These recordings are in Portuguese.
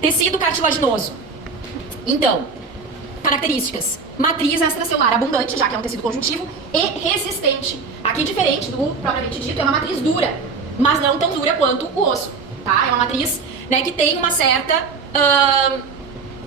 Tecido cartilaginoso. Então, características. Matriz extracelular abundante, já que é um tecido conjuntivo, e resistente. Aqui, diferente do propriamente dito, é uma matriz dura, mas não tão dura quanto o osso, tá? É uma matriz, né, que tem uma certa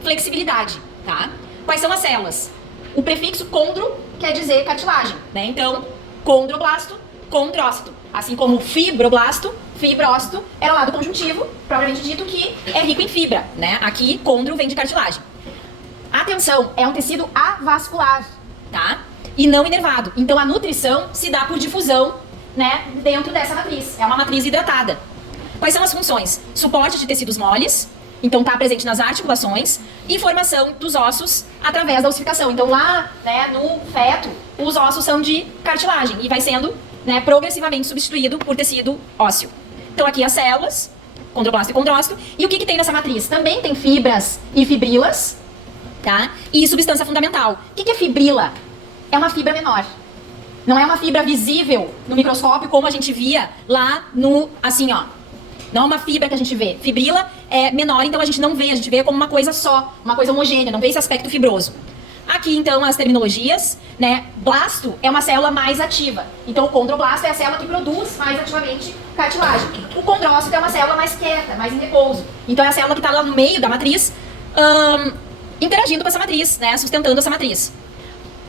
flexibilidade, tá? Quais são as células? O prefixo condro quer dizer cartilagem, né? Então, condroblasto, condrócito. Assim como fibroblasto, fibrócito, era lá do conjuntivo, propriamente dito, que é rico em fibra, né? Aqui, condro vem de cartilagem. Atenção, é um tecido avascular, tá? E não inervado. Então, a nutrição se dá por difusão, né, dentro dessa matriz. É uma matriz hidratada. Quais são as funções? Suporte de tecidos moles. Então, está presente nas articulações e formação dos ossos através da ossificação. Então, lá, né, no feto, os ossos são de cartilagem e vai sendo, né, progressivamente substituído por tecido ósseo. Então, aqui as células, condroblasto e condrócito. E o que tem nessa matriz? Também tem fibras e fibrilas, tá? E substância fundamental. O que é fibrila? É uma fibra menor. Não é uma fibra visível no microscópio como a gente via lá no, assim, ó. Não é uma fibra que a gente vê. Fibrila é menor, então a gente não vê, a gente vê como uma coisa só, uma coisa homogênea, não vê esse aspecto fibroso. Aqui, então, as terminologias, né? Blasto é uma célula mais ativa. Então, o condroblasto é a célula que produz mais ativamente cartilagem. O condrócito é uma célula mais quieta, mais em repouso. Então, é a célula que está lá no meio da matriz, interagindo com essa matriz, né? Sustentando essa matriz.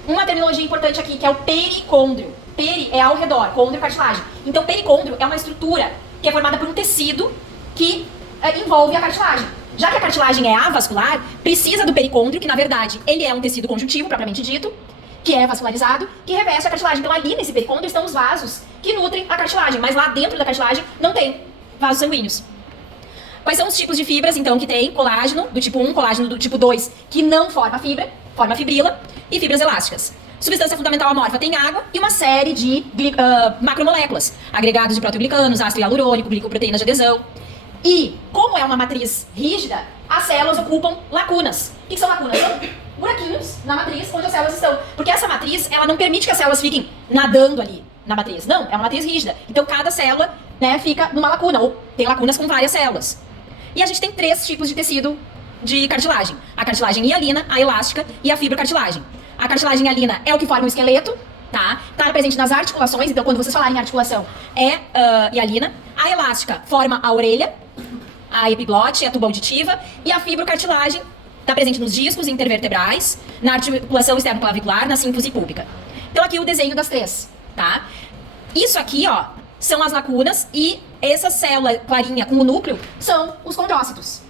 Uma terminologia importante aqui, que é o pericôndrio. Peri é ao redor, côndrio é cartilagem. Então, pericôndrio é uma estrutura que é formada por um tecido que envolve a cartilagem. Já que a cartilagem é avascular, precisa do pericôndrio, que na verdade ele é um tecido conjuntivo, propriamente dito, que é vascularizado, que reveste a cartilagem. Então ali nesse pericôndrio estão os vasos que nutrem a cartilagem, mas lá dentro da cartilagem não tem vasos sanguíneos. Quais são os tipos de fibras, então, que tem? Colágeno do tipo 1, colágeno do tipo 2, que não forma fibra, forma fibrila, e fibras elásticas. Substância fundamental amorfa tem água e uma série de macromoléculas, agregados de proteoglicanos, ácido hialurônico, glicoproteínas de adesão. E, como é uma matriz rígida, as células ocupam lacunas. O que são lacunas? São buraquinhos na matriz onde as células estão. Porque essa matriz, ela não permite que as células fiquem nadando ali na matriz. Não, é uma matriz rígida. Então, cada célula, né, fica numa lacuna, ou tem lacunas com várias células. E a gente tem 3 tipos de tecido de cartilagem. A cartilagem hialina, a elástica e a fibrocartilagem. A cartilagem hialina é o que forma o esqueleto, tá? Tá presente nas articulações, então quando vocês falarem em articulação, é hialina. A elástica forma a orelha, a epiglote, a tuba auditiva. E a fibrocartilagem está presente nos discos intervertebrais, na articulação externo-clavicular, na sínfise púbica. Então aqui o desenho das 3, tá? Isso aqui, ó, são as lacunas e essa célula clarinha com o núcleo são os condrócitos.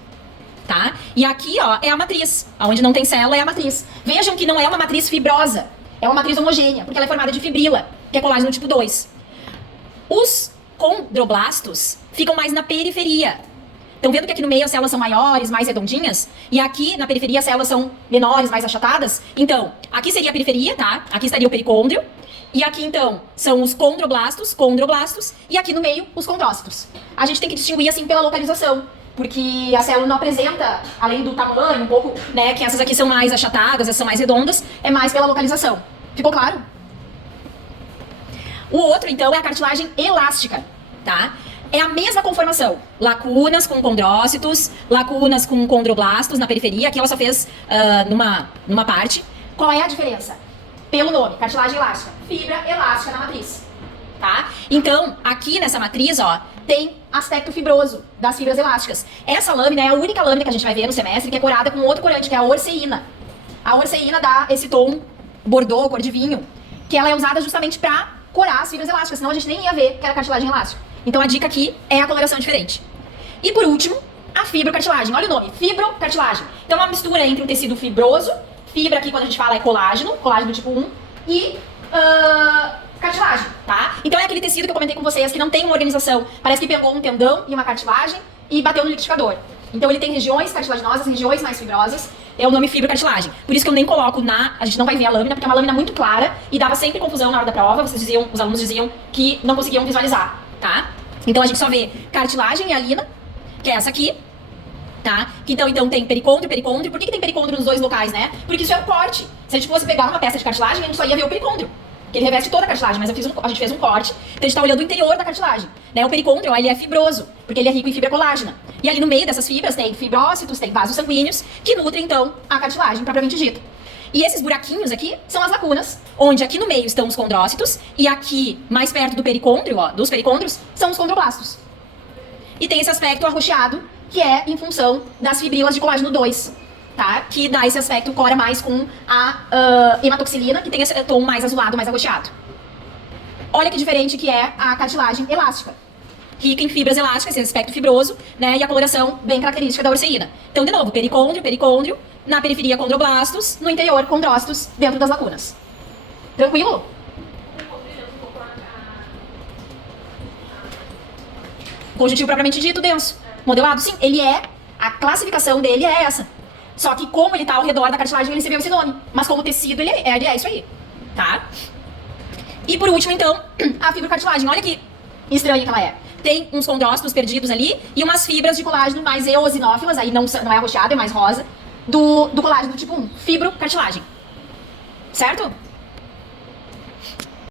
Tá? E aqui, ó, é a matriz. Onde não tem célula é a matriz. Vejam que não é uma matriz fibrosa, é uma matriz homogênea, porque ela é formada de fibrila, que é colágeno tipo 2. Os condroblastos ficam mais na periferia. Estão vendo que aqui no meio as células são maiores, mais redondinhas? E aqui na periferia as células são menores, mais achatadas? Então, aqui seria a periferia, tá? Aqui estaria o pericôndrio. E aqui, então, são os condroblastos, e aqui no meio, os condrócitos. A gente tem que distinguir, assim, pela localização. Porque a célula não apresenta, além do tamanho, um pouco, né, que essas aqui são mais achatadas, essas são mais redondas, é mais pela localização. Ficou claro? O outro, então, é a cartilagem elástica, tá? É a mesma conformação. Lacunas com condrócitos, lacunas com condroblastos na periferia. Aqui ela só fez numa parte. Qual é a diferença? Pelo nome, cartilagem elástica. Fibra elástica na matriz, tá? Então, aqui nessa matriz, ó, tem aspecto fibroso das fibras elásticas. Essa lâmina é a única lâmina que a gente vai ver no semestre que é corada com outro corante, que é a orceína. A orceína dá esse tom bordô, cor de vinho, que ela é usada justamente para corar as fibras elásticas, senão a gente nem ia ver que era cartilagem elástica. Então a dica aqui é a coloração diferente. E por último, a fibrocartilagem. Olha o nome, fibrocartilagem. Então é uma mistura entre um tecido fibroso, fibra aqui quando a gente fala é colágeno do tipo 1, e cartilagem, tá? Então é aquele tecido que eu comentei com vocês que não tem uma organização. Parece que pegou um tendão e uma cartilagem e bateu no liquidificador. Então ele tem regiões cartilaginosas, regiões mais fibrosas. É o nome fibrocartilagem. Por isso que eu nem coloco a gente não vai ver a lâmina, porque é uma lâmina muito clara e dava sempre confusão na hora da prova. Os alunos diziam que não conseguiam visualizar, tá? Então a gente só vê cartilagem hialina, que é essa aqui, tá? Que então tem pericôndrio. Por que tem pericôndrio nos dois locais, né? Porque isso é um corte. Se a gente fosse pegar uma peça de cartilagem, a gente só ia ver o pericôndrio, que ele reveste toda a cartilagem, mas a gente fez um corte, então a gente tá olhando o interior da cartilagem, né? O pericôndrio, ele é fibroso, porque ele é rico em fibra colágena. E ali no meio dessas fibras tem fibrócitos, tem vasos sanguíneos, que nutrem, então, a cartilagem propriamente dita. E esses buraquinhos aqui são as lacunas, onde aqui no meio estão os condrócitos, e aqui, mais perto do pericôndrio, ó, dos pericôndrios, são os condroblastos. E tem esse aspecto arroxeado, que é em função das fibrilas de colágeno 2, tá? Que dá esse aspecto, cora mais com a hematoxilina, que tem esse tom mais azulado, mais arroxeado. Olha que diferente que é a cartilagem elástica. Rica em fibras elásticas, esse aspecto fibroso, né? E a coloração bem característica da orceína. Então, de novo, pericôndrio, na periferia condroblastos, no interior condrócitos, dentro das lacunas. Tranquilo? Conjuntivo propriamente dito, denso. Modelado, sim, ele é, a classificação dele é essa. Só que como ele tá ao redor da cartilagem, ele recebeu esse nome. Mas como tecido, ele é isso aí, tá? E por último, então, a fibrocartilagem. Olha que estranha que ela é. Tem uns condrócitos perdidos ali e umas fibras de colágeno mais eosinófilas, aí não é arroxeado, é mais rosa, do colágeno do tipo 1, fibrocartilagem. Certo?